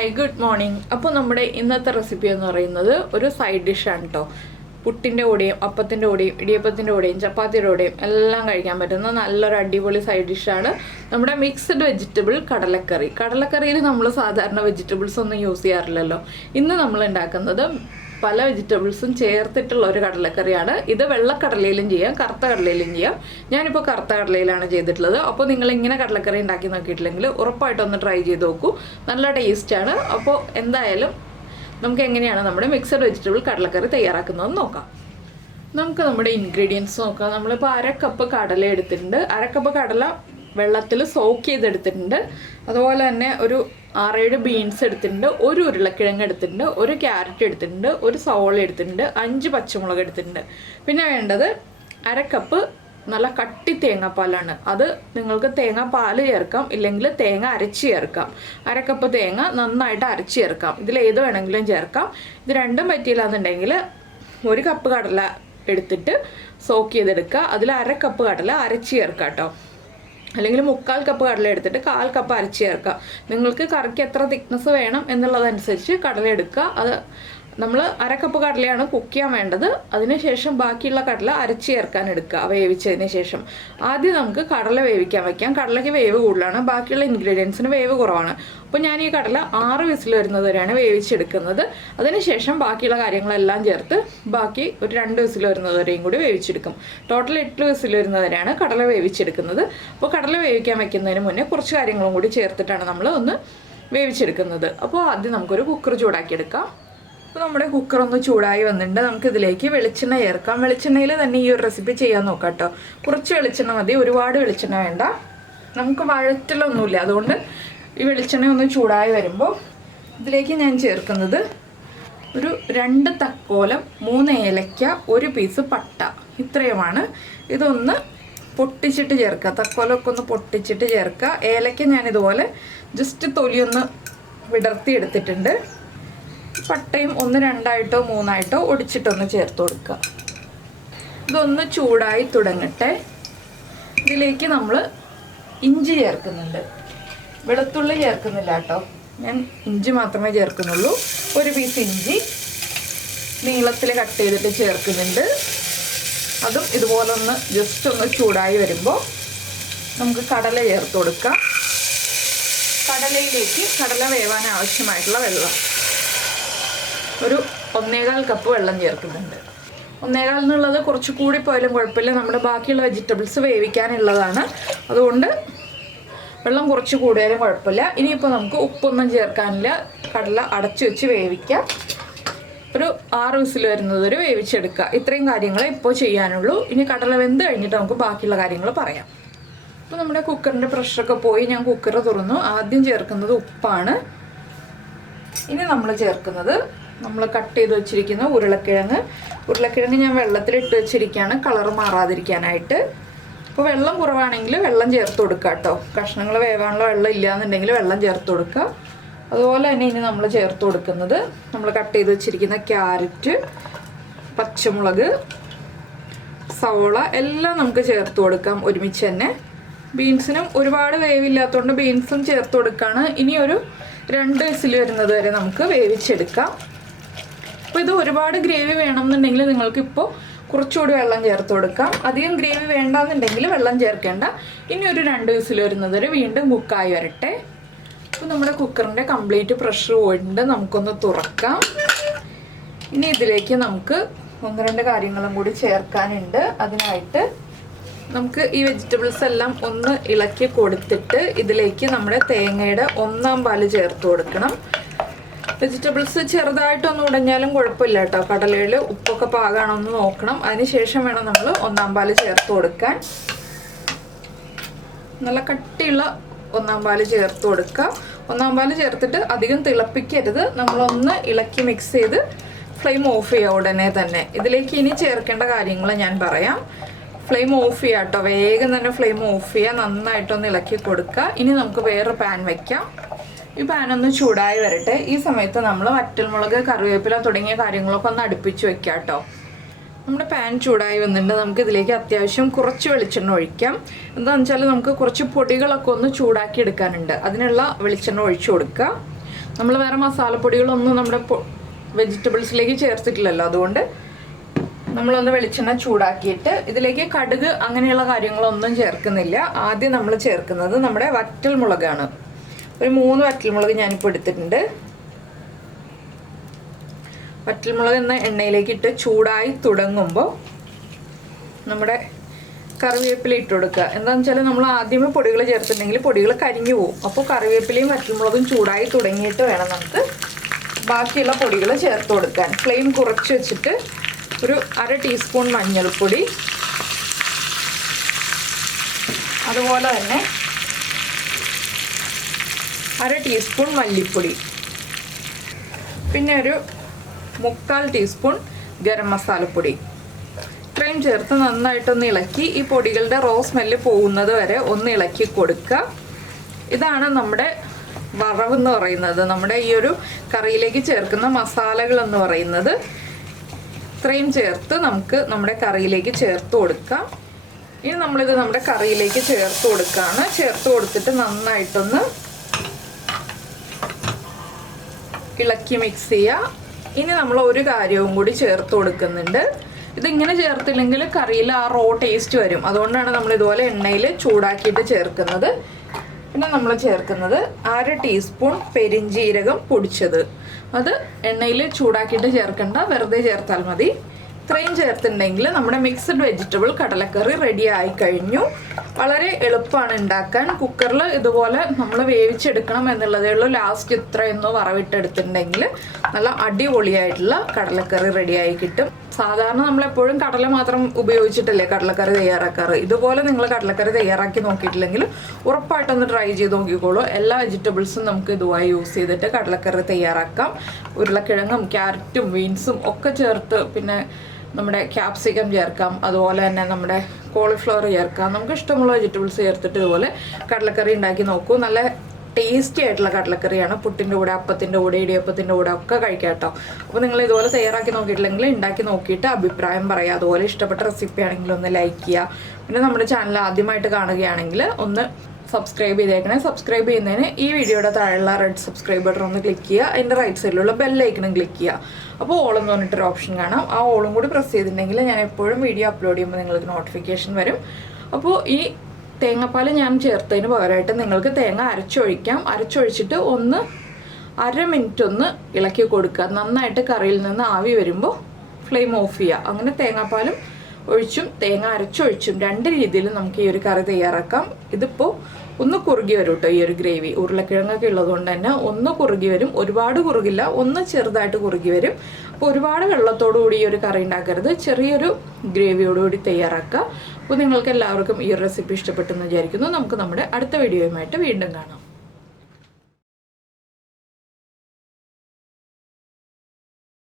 Hi good morning. അപ്പോൾ നമ്മുടെ ഇന്നത്തെ റെസിപ്പി എന്ന് പറയുന്നത് ഒരു സൈഡ് ഡിഷാണ് കേട്ടോ. പുട്ടിൻ്റെ കൂടെയും അപ്പത്തിൻ്റെ കൂടെയും ഇടിയപ്പത്തിൻ്റെ കൂടെയും ചപ്പാത്തിയുടെ കൂടെയും എല്ലാം കഴിക്കാൻ പറ്റുന്ന നല്ലൊരു അടിപൊളി സൈഡ് ഡിഷാണ് നമ്മുടെ മിക്സ്ഡ് വെജിറ്റബിൾ കടലക്കറി. കടലക്കറിയിൽ നമ്മൾ സാധാരണ വെജിറ്റബിൾസ് ഒന്നും യൂസ് ചെയ്യാറില്ലല്ലോ. ഇന്ന് നമ്മൾ ഉണ്ടാക്കുന്നത് പല വെജിറ്റബിൾസും ചേർത്തിട്ടുള്ള ഒരു കടലക്കറിയാണ്. ഇത് വെള്ളക്കടലയിലും ചെയ്യാം, കറുത്ത കടലയിലും ചെയ്യാം. ഞാനിപ്പോൾ കറുത്ത കടലയിലാണ് ചെയ്തിട്ടുള്ളത്. അപ്പോൾ നിങ്ങളിങ്ങനെ കടലക്കറി ഉണ്ടാക്കി നോക്കിയിട്ടില്ലെങ്കിൽ ഉറപ്പായിട്ടൊന്ന് ട്രൈ ചെയ്ത് നോക്കൂ. നല്ല ടേസ്റ്റാണ്. അപ്പോൾ എന്തായാലും നമുക്ക് എങ്ങനെയാണ് നമ്മുടെ മിക്സഡ് വെജിറ്റബിൾ കടലക്കറി തയ്യാറാക്കുന്നതെന്ന് നോക്കാം. നമുക്ക് നമ്മുടെ ഇൻഗ്രീഡിയൻസ് നോക്കാം. നമ്മളിപ്പോൾ 1/2 കപ്പ് കടല എടുത്തിട്ടുണ്ട്. 1/2 കപ്പ് കടല വെള്ളത്തിൽ സോക്ക് ചെയ്തെടുത്തിട്ടുണ്ട്. അതുപോലെ തന്നെ ഒരു 6-7 ബീൻസ് എടുത്തിട്ടുണ്ട്, ഒരു ഉരുളക്കിഴങ്ങ് എടുത്തിട്ടുണ്ട്, ഒരു ക്യാരറ്റ് എടുത്തിട്ടുണ്ട്, ഒരു സവോള എടുത്തിട്ടുണ്ട്, 5 പച്ചമുളക് എടുത്തിട്ടുണ്ട്. പിന്നെ വേണ്ടത് 1/2 കപ്പ് നല്ല കട്ടി തേങ്ങാപ്പാലാണ്. അത് നിങ്ങൾക്ക് തേങ്ങാപ്പാൽ ചേർക്കാം, ഇല്ലെങ്കിൽ തേങ്ങ അരച്ച് ചേർക്കാം. 1/2 കപ്പ് തേങ്ങ നന്നായിട്ട് അരച്ച് ചേർക്കാം. ഇതിലേത് വേണമെങ്കിലും ചേർക്കാം. ഇത് രണ്ടും പറ്റിയില്ല എന്നുണ്ടെങ്കിൽ 1 കപ്പ് കടല എടുത്തിട്ട് സോക്ക് ചെയ്തെടുക്കുക. അതിൽ 1/2 കപ്പ് കടല അരച്ച് ചേർക്കാം കേട്ടോ. അല്ലെങ്കിൽ 1/4 കപ്പ് കടല എടുത്തിട്ട് 1/4 കപ്പ് അരച്ച് ചേർക്കുക. നിങ്ങൾക്ക് കറിക്ക് എത്ര തിക്നെസ് വേണം എന്നുള്ളതനുസരിച്ച് കടല എടുക്കുക. അത് നമ്മൾ 1/2 കപ്പ് കടലയാണ് കുക്ക് ചെയ്യാൻ വേണ്ടത്. അതിനുശേഷം ബാക്കിയുള്ള കടല അരച്ച് ചേർക്കാൻ എടുക്കുക വേവിച്ചതിന് ശേഷം. ആദ്യം നമുക്ക് കടല വേവിക്കാൻ വയ്ക്കാം. കടലയ്ക്ക് വേവ് കൂടുതലാണ്, ബാക്കിയുള്ള ഇൻഗ്രീഡിയൻസിന് വേവ് കുറവാണ്. അപ്പോൾ ഞാൻ ഈ കടല 6 വിസിൽ വരുന്നത് വരെയാണ് വേവിച്ചെടുക്കുന്നത്. അതിനുശേഷം ബാക്കിയുള്ള കാര്യങ്ങളെല്ലാം ചേർത്ത് ബാക്കി ഒരു 2 വിസിൽ വരുന്നത് വരെയും കൂടി വേവിച്ചെടുക്കും. ടോട്ടൽ 8 വിസിൽ വരുന്നത് വരെയാണ് കടല വേവിച്ചെടുക്കുന്നത്. അപ്പോൾ കടല വേവിക്കാൻ വയ്ക്കുന്നതിന് മുന്നേ കുറച്ച് കാര്യങ്ങളും കൂടി ചേർത്തിട്ടാണ് നമ്മൾ ഒന്ന് വേവിച്ചെടുക്കുന്നത്. അപ്പോൾ ആദ്യം നമുക്കൊരു കുക്കർ ചൂടാക്കിയെടുക്കാം. അപ്പോൾ നമ്മുടെ കുക്കർ ഒന്ന് ചൂടായി വന്നിട്ടുണ്ട്. നമുക്കിതിലേക്ക് വെളിച്ചെണ്ണ ചേർക്കാം. വെളിച്ചെണ്ണയിൽ തന്നെ ഈ ഒരു റെസിപ്പി ചെയ്യാൻ നോക്കാം കേട്ടോ. കുറച്ച് വെളിച്ചെണ്ണ മതി, ഒരുപാട് വെളിച്ചെണ്ണ വേണ്ട. നമുക്ക് വഴറ്റലൊന്നുമില്ല, അതുകൊണ്ട് ഈ വെളിച്ചെണ്ണ ഒന്ന് ചൂടായി വരുമ്പോൾ ഇതിലേക്ക് ഞാൻ ചേർക്കുന്നത് ഒരു 2 തക്കോലം, 3 ഏലക്ക, 1 പീസ് പട്ട, ഇത്രയുമാണ്. ഇതൊന്ന് പൊട്ടിച്ചിട്ട് ചേർക്കുക. തക്കോലമൊക്കെ ഒന്ന് പൊട്ടിച്ചിട്ട് ചേർക്കുക. ഏലക്ക ഞാനിതുപോലെ ജസ്റ്റ് തൊലിയൊന്ന് വിടർത്തി എടുത്തിട്ടുണ്ട്. പട്ടയും 1, 2 3 ഒടിച്ചിട്ടൊന്ന് ചേർത്ത് കൊടുക്കുക. ഇതൊന്ന് ചൂടായി തുടങ്ങട്ടെ. ഇതിലേക്ക് നമ്മൾ ഇഞ്ചി ചേർക്കുന്നുണ്ട്. വെളുത്തുള്ളി ചേർക്കുന്നില്ല കേട്ടോ, ഞാൻ ഇഞ്ചി മാത്രമേ ചേർക്കുന്നുള്ളൂ. 1 പീസ് ഇഞ്ചി നീളത്തിൽ കട്ട് ചെയ്തിട്ട് ചേർക്കുന്നുണ്ട്. അതും ഇതുപോലെ ഒന്ന് ജസ്റ്റ് ഒന്ന് ചൂടായി വരുമ്പോൾ നമുക്ക് കടല ചേർത്ത് കൊടുക്കാം. കടലയിലേക്ക് കടല വേവാൻ ആവശ്യമായിട്ടുള്ള വെള്ളം ഒരു 1/4 കപ്പ് വെള്ളം ചേർക്കുന്നുണ്ട്. 1/4 എന്നുള്ളത് കുറച്ച് കൂടി പോയാലും കുഴപ്പമില്ല, നമ്മുടെ ബാക്കിയുള്ള വെജിറ്റബിൾസ് വേവിക്കാനുള്ളതാണ്. അതുകൊണ്ട് വെള്ളം കുറച്ച് കൂടിയാലും കുഴപ്പമില്ല. ഇനിയിപ്പോൾ നമുക്ക് ഉപ്പൊന്നും ചേർക്കാനില്ല. കടല അടച്ചു വെച്ച് വേവിക്കാം. ഒരു 6 വിസിൽ വരുന്നത് വരെ വേവിച്ചെടുക്കുക. ഇത്രയും കാര്യങ്ങൾ ഇപ്പോൾ ചെയ്യാനുള്ളൂ. ഇനി കടല വെന്ത് കഴിഞ്ഞിട്ട് നമുക്ക് ബാക്കിയുള്ള കാര്യങ്ങൾ പറയാം. അപ്പോൾ നമ്മുടെ കുക്കറിൻ്റെ പ്രഷറൊക്കെ പോയി ഞാൻ കുക്കർ തുറന്നു. ആദ്യം ചേർക്കുന്നത് ഉപ്പാണ്. ഇനി നമ്മൾ ചേർക്കുന്നത് നമ്മൾ കട്ട് ചെയ്ത് വെച്ചിരിക്കുന്ന ഉരുളക്കിഴങ്ങ് ഞാൻ വെള്ളത്തിലിട്ട് വെച്ചിരിക്കുകയാണ്, കളർ മാറാതിരിക്കാനായിട്ട്. അപ്പോൾ വെള്ളം കുറവാണെങ്കിൽ വെള്ളം ചേർത്ത് കൊടുക്കുക കേട്ടോ. കഷ്ണങ്ങൾ വേവാനുള്ള വെള്ളം ഇല്ലയെന്നുണ്ടെങ്കിൽ വെള്ളം ചേർത്ത് കൊടുക്കുക. അതുപോലെ തന്നെ ഇനി നമ്മൾ ചേർത്ത് കൊടുക്കുന്നത് നമ്മൾ കട്ട് ചെയ്ത് വെച്ചിരിക്കുന്ന ക്യാരറ്റ്, പച്ചമുളക്, സവോള എല്ലാം നമുക്ക് ചേർത്ത് കൊടുക്കാം ഒരുമിച്ച് തന്നെ. ബീൻസിനും ഒരുപാട് വേവില്ലാത്തതുകൊണ്ട് ബീൻസും ചേർത്ത് കൊടുക്കുകയാണ്. ഇനി ഒരു 2 വിസിൽ വരുന്നത് വരെ നമുക്ക് വേവിച്ചെടുക്കാം. അപ്പോൾ ഇത് ഒരുപാട് ഗ്രേവി വേണമെന്നുണ്ടെങ്കിൽ നിങ്ങൾക്കിപ്പോൾ കുറച്ചുകൂടി വെള്ളം ചേർത്ത് കൊടുക്കാം. അധികം ഗ്രേവി വേണ്ടാന്നുണ്ടെങ്കിൽ വെള്ളം ചേർക്കേണ്ട. ഇനി ഒരു 2 വിസിൽ വരുന്നത് വരെ വീണ്ടും കുക്കായി വരട്ടെ. അപ്പോൾ നമ്മുടെ കുക്കറിൻ്റെ കംപ്ലീറ്റ് പ്രഷർ പോയിട്ടുണ്ട്. നമുക്കൊന്ന് തുറക്കാം. ഇനി ഇതിലേക്ക് നമുക്ക് 1-2 കാര്യങ്ങളും കൂടി ചേർക്കാനുണ്ട്. അതിനായിട്ട് നമുക്ക് ഈ വെജിറ്റബിൾസ് എല്ലാം ഒന്ന് ഇളക്കി കൊടുത്തിട്ട് ഇതിലേക്ക് നമ്മുടെ തേങ്ങയുടെ 1/4 പാല് ചേർത്ത് കൊടുക്കണം. വെജിറ്റബിൾസ് ചെറുതായിട്ടൊന്നും ഉടഞ്ഞാലും കുഴപ്പമില്ല കേട്ടോ. കടലയിൽ ഉപ്പൊക്കെ പാകാണോന്ന് നോക്കണം. അതിനുശേഷം വേണം നമ്മൾ 1/4 പാല് ചേർത്ത് കൊടുക്കാൻ. നല്ല കട്ടിയുള്ള 1/4 പാല് ചേർത്ത് കൊടുക്കുക. 1/4 പാല് ചേർത്തിട്ട് അധികം തിളപ്പിക്കരുത്. നമ്മളൊന്ന് ഇളക്കി മിക്സ് ചെയ്ത് ഫ്ലെയിം ഓഫ് ചെയ്യുക ഉടനെ തന്നെ. ഇതിലേക്ക് ഇനി ചേർക്കേണ്ട കാര്യങ്ങൾ ഞാൻ പറയാം. ഫ്ലെയിം ഓഫ് ചെയ്യുക കേട്ടോ, വേഗം തന്നെ ഫ്ലെയിം ഓഫ് ചെയ്യുക. നന്നായിട്ടൊന്ന് ഇളക്കി കൊടുക്കുക. ഇനി നമുക്ക് വേറെ പാൻ വയ്ക്കാം. ഈ പാനൊന്ന് ചൂടായി വരട്ടെ. ഈ സമയത്ത് നമ്മൾ വറ്റൽമുളക്, കറിവേപ്പില തുടങ്ങിയ കാര്യങ്ങളൊക്കെ ഒന്ന് അടുപ്പിച്ച് വെക്കാം കേട്ടോ. നമ്മുടെ പാൻ ചൂടായി വന്നിട്ടുണ്ട്. നമുക്ക് ഇതിലേക്ക് അത്യാവശ്യം കുറച്ച് വെളിച്ചെണ്ണ ഒഴിക്കാം. എന്താണെന്ന് വെച്ചാൽ നമുക്ക് കുറച്ച് പൊടികളൊക്കെ ഒന്ന് ചൂടാക്കി എടുക്കാനുണ്ട്. അതിനുള്ള വെളിച്ചെണ്ണ ഒഴിച്ചു കൊടുക്കുക. നമ്മൾ വേറെ മസാലപ്പൊടികളൊന്നും നമ്മുടെ വെജിറ്റബിൾസിലേക്ക് ചേർത്തിട്ടില്ലല്ലോ. അതുകൊണ്ട് നമ്മളൊന്ന് വെളിച്ചെണ്ണ ചൂടാക്കിയിട്ട് ഇതിലേക്ക് കടുക് അങ്ങനെയുള്ള കാര്യങ്ങളൊന്നും ചേർക്കുന്നില്ല. ആദ്യം നമ്മൾ ചേർക്കുന്നത് നമ്മുടെ വറ്റൽ മുളകാണ്. ഒരു 3 വറ്റൽമുളക് ഞാനിപ്പോൾ എടുത്തിട്ടുണ്ട്. വറ്റൽമുളക് എന്ന എണ്ണയിലേക്ക് ഇട്ട് ചൂടായി തുടങ്ങുമ്പോൾ നമ്മുടെ കറിവേപ്പില ഇട്ട് കൊടുക്കുക. എന്താണെന്ന് വെച്ചാൽ നമ്മൾ ആദ്യമേ പൊടികൾ ചേർത്തിട്ടുണ്ടെങ്കിൽ പൊടികൾ കരിഞ്ഞു പോകും. അപ്പോൾ കറിവേപ്പിലയും വറ്റൽമുളകും ചൂടായി തുടങ്ങിയിട്ട് വേണം നമുക്ക് ബാക്കിയുള്ള പൊടികൾ ചേർത്ത് കൊടുക്കാൻ. ഫ്ലെയിം കുറച്ച് വെച്ചിട്ട് ഒരു 1/2 ടീസ്പൂൺ മഞ്ഞൾപ്പൊടി, അതുപോലെ തന്നെ 1/2 ടീസ്പൂൺ മല്ലിപ്പൊടി, പിന്നെ ഒരു 1/4 ടീസ്പൂൺ ഗരം മസാലപ്പൊടി ഇത്രയും ചേർത്ത് നന്നായിട്ടൊന്ന് ഇളക്കി ഈ പൊടികളുടെ റോ സ്മെല്ല് പോകുന്നത് വരെ ഒന്ന് ഇളക്കി കൊടുക്കുക. ഇതാണ് നമ്മുടെ വറവ് എന്ന് പറയുന്നത്. നമ്മുടെ ഈ ഒരു കറിയിലേക്ക് ചേർക്കുന്ന മസാലകൾ എന്ന് പറയുന്നത് ഇത്രയും ചേർത്ത് നമുക്ക് നമ്മുടെ കറിയിലേക്ക് ചേർത്ത് കൊടുക്കാം. ഇനി നമ്മളിത് നമ്മുടെ കറിയിലേക്ക് ചേർത്ത് കൊടുക്കുകയാണ്. ചേർത്ത് കൊടുത്തിട്ട് നന്നായിട്ടൊന്ന് ഇളക്കി മിക്സ് ചെയ്യുക. ഇനി നമ്മൾ ഒരു കാര്യവും കൂടി ചേർത്ത് കൊടുക്കുന്നുണ്ട്. ഇതിങ്ങനെ ചേർത്തില്ലെങ്കിൽ കറിയിൽ ആ റോ ടേസ്റ്റ് വരും. അതുകൊണ്ടാണ് നമ്മൾ ഇതുപോലെ എണ്ണയിൽ ചൂടാക്കിയിട്ട് ചേർക്കുന്നത്. പിന്നെ നമ്മൾ ചേർക്കുന്നത് 1/2 ടീസ്പൂൺ പെരിഞ്ജീരകം പൊടിച്ചത്. അത് എണ്ണയിൽ ചൂടാക്കിയിട്ട് ചേർക്കണ്ട, വെറുതെ ചേർത്താൽ മതി. ഇത്രയും ചേർത്തിട്ടുണ്ടെങ്കിൽ നമ്മുടെ മിക്സഡ് വെജിറ്റബിൾ കടലക്കറി റെഡി ആയി കഴിഞ്ഞു. വളരെ എളുപ്പമാണ് ഉണ്ടാക്കാൻ. കുക്കറിൽ ഇതുപോലെ നമ്മൾ വേവിച്ചെടുക്കണം എന്നുള്ളതേ ഉള്ളൂ. ലാസ്റ്റ് ഇത്രയൊന്ന് വറവിട്ടെടുത്തിട്ടുണ്ടെങ്കിൽ നല്ല അടിപൊളിയായിട്ടുള്ള കടലക്കറി റെഡിയായി കിട്ടും. സാധാരണ നമ്മളെപ്പോഴും കടല മാത്രം ഉപയോഗിച്ചിട്ടല്ലേ കടലക്കറി തയ്യാറാക്കാറ്. ഇതുപോലെ നിങ്ങൾ കടലക്കറി തയ്യാറാക്കി നോക്കിയിട്ടില്ലെങ്കിൽ ഉറപ്പായിട്ടൊന്ന് ട്രൈ ചെയ്ത് നോക്കിക്കോളൂ. എല്ലാ വെജിറ്റബിൾസും നമുക്ക് ഇതുമായി യൂസ് ചെയ്തിട്ട് കടലക്കറി തയ്യാറാക്കാം. ഉരുളക്കിഴങ്ങും ക്യാരറ്റും ബീൻസും ഒക്കെ ചേർത്ത്, പിന്നെ നമ്മുടെ ക്യാപ്സിക്കം ചേർക്കാം, അതുപോലെ തന്നെ നമ്മുടെ കോളിഫ്ലവർ ചേർക്കാം. നമുക്ക് ഇഷ്ടമുള്ള വെജിറ്റബിൾസ് ചേർത്തിട്ട് ഇതുപോലെ കടലക്കറി ഉണ്ടാക്കി നോക്കൂ. നല്ല ടേസ്റ്റി ആയിട്ടുള്ള കടലക്കറിയാണ്. പുട്ടിൻ്റെ കൂടെ, അപ്പത്തിൻ്റെ കൂടെ, ഇടിയപ്പത്തിൻ്റെ കൂടെ ഒക്കെ കഴിക്കാം കേട്ടോ. അപ്പോൾ നിങ്ങൾ ഇതുപോലെ തയ്യാറാക്കി നോക്കിയിട്ടില്ലെങ്കിൽ ഉണ്ടാക്കി നോക്കിയിട്ട് അഭിപ്രായം പറയുക. അതുപോലെ ഇഷ്ടപ്പെട്ട റെസിപ്പി ആണെങ്കിൽ ഒന്ന് ലൈക്ക് ചെയ്യുക. പിന്നെ നമ്മുടെ ചാനൽ ആദ്യമായിട്ട് കാണുകയാണെങ്കിൽ ഒന്ന് സബ്സ്ക്രൈബ് ചെയ്തേക്കണേ. സബ്സ്ക്രൈബ് ചെയ്യുന്നതിന് ഈ വീഡിയോയുടെ താഴെയുള്ള റെഡ് സബ്സ്ക്രൈബ് ബട്ടൺ ഒന്ന് ക്ലിക്ക് ചെയ്യുക. അതിൻ്റെ റൈറ്റ് സൈഡിലുള്ള ബെല്ലൈക്കണും ക്ലിക്ക് ചെയ്യുക. അപ്പോൾ ഓളെന്ന് പറഞ്ഞിട്ടൊരു ഓപ്ഷൻ കാണാം. ആ ഓളും കൂടി പ്രസ് ചെയ്തിട്ടുണ്ടെങ്കിൽ ഞാൻ എപ്പോഴും വീഡിയോ അപ്ലോഡ് ചെയ്യുമ്പോൾ നിങ്ങൾക്ക് നോട്ടിഫിക്കേഷൻ വരും. അപ്പോൾ ഈ തേങ്ങാപ്പാൽ ഞാൻ ചേർത്തതിന് പകരമായിട്ട് നിങ്ങൾക്ക് തേങ്ങ അരച്ചൊഴിക്കാം. അരച്ചൊഴിച്ചിട്ട് ഒന്ന് 1/2 മിനിറ്റ് ഒന്ന് ഇളക്കി കൊടുക്കുക. നന്നായിട്ട് കറിയിൽ നിന്ന് ആവി വരുമ്പോൾ ഫ്ലെയിം ഓഫ് ചെയ്യുക. അങ്ങനെ തേങ്ങാപ്പാലും ഒഴിച്ചും തേങ്ങ അരച്ചൊഴിച്ചും 2 രീതിയിൽ നമുക്ക് ഈ ഒരു കറി തയ്യാറാക്കാം. ഇതിപ്പോൾ ഒന്ന് കുറുകി വരും കേട്ടോ. ഈ ഒരു ഗ്രേവി ഉരുളക്കിഴങ്ങൊക്കെ ഉള്ളതുകൊണ്ട് തന്നെ ഒന്ന് കുറുകി വരും. ഒരുപാട് കുറുകില്ല, ഒന്ന് ചെറുതായിട്ട് കുറുകി വരും. അപ്പോൾ ഒരുപാട് വെള്ളത്തോടുകൂടി ഈ ഒരു കറി ഉണ്ടാക്കരുത്. ചെറിയൊരു ഗ്രേവിയോടുകൂടി തയ്യാറാക്കുക. അപ്പോൾ നിങ്ങൾക്ക് എല്ലാവർക്കും ഈ ഒരു റെസിപ്പി ഇഷ്ടപ്പെട്ടെന്ന് വിചാരിക്കുന്നു. നമുക്ക് നമ്മുടെ അടുത്ത വീഡിയോയുമായിട്ട് വീണ്ടും കാണാം.